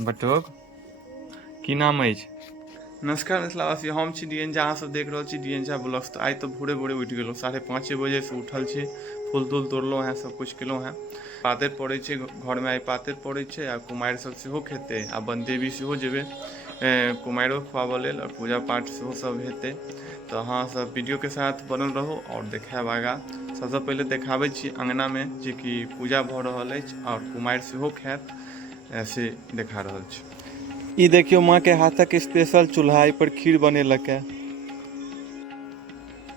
बटोक की नाम अछि। नमस्कार मिथिलावासी, हम छी डी एन झा, अहाँ सब देख रहल छी डी एन झा ब्लॉग्स। तो आइ तो भोरे भोरे उठि गेलहुँ, 5:30 बजे से उठल छी, फूल तूल तोड़लहुँ हैं, सब कुछ केलहुँ हैं। पातरि पड़ै छै घरमे, आइ पातरि पड़ै छै आ कुमारि सब सेहो खेतै आ बनदेवी सेहो जेबै कुमारिओ खुआबऽ लेल, और पूजा पाठ सेहो सब हेतै। तो अहाँ सब वीडियो के साथ बनल रहू और देखायब आगाँ। सबसँ पहिले देखाबै छी अँगनामे जे कि पूजा भऽ रहल अछि और कुमारि सेहो खायत से देखा रहल छी। ई देखियो माँ के हाथक स्पेशल चूल्हा, एहि पर खीर बनेलक है।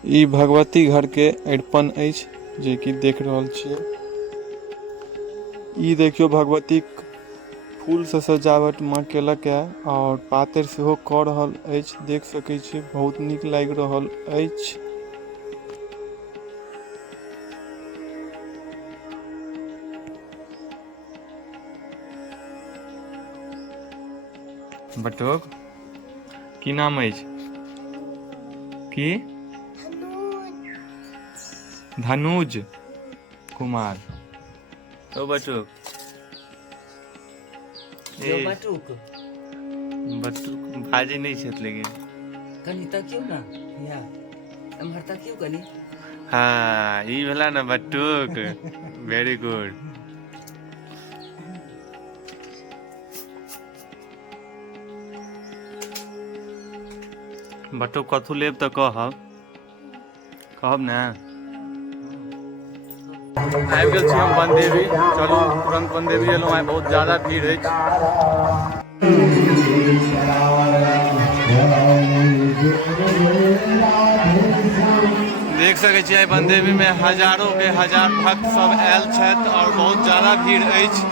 ई भगवती घर के अरिपन अछि जे कि देख रहल छियै। ई देखियो भगवती फूल से सजावट माँ केलक है और पातरि सेहो कऽ रहल अछि, देख सकै छी बहुत नीक लागि रहल अछि। बटोक की नाम अछि। की धनुज कुमार। ओ बटुक बटुक बटुक भाजी नहीं छथि लेकिन कनी तकियौ ना या एम्हर तकियौ कनी। हाँ ई भेला ना बटुक, वेरी गुड। बटुक कथु लेब तऽ कहब ने। आबि गेल छी हम बनदेवी, चलू तुरंत बनदेवी एलहुँ। आइ बहुत ज़्यादा भीड़ अछि। देख सकै छी आइ बनदेवी में हजारों के हजार भक्त सब आयल छथि और बहुत ज़्यादा भीड़ अछि।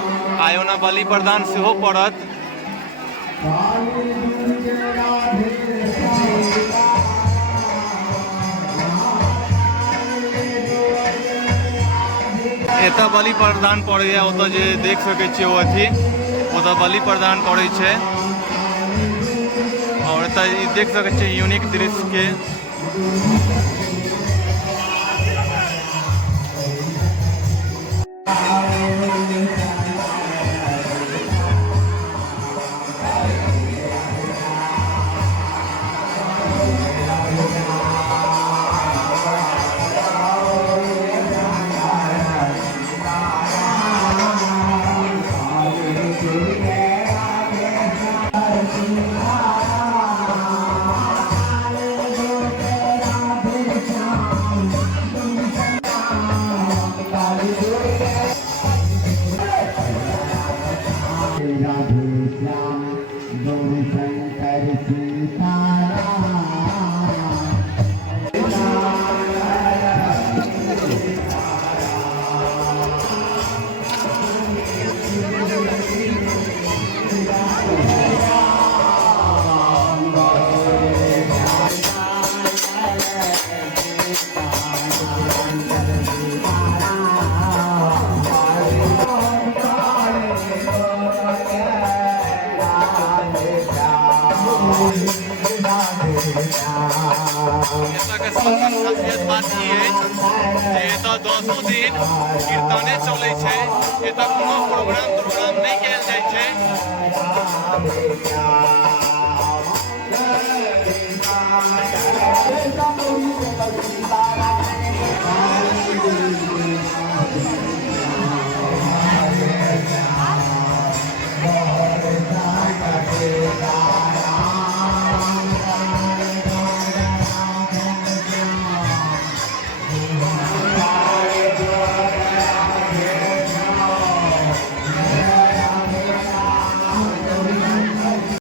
आइ ओना बलि प्रदान सेहो पड़त। एतऽ बलि प्रदान पड़ैया, ओतऽ जे देख सकै छियै ओ अथी, ओतऽ बलि प्रदान पड़ै छै और एतऽ देख सकै छियै यूनिक दृश्य के। खासियत बात ई अछि जे एतऽ 10 दिन कीर्तने चलै छै, एतऽ कोनो प्रोग्राम नहीं कयल जाइ छै।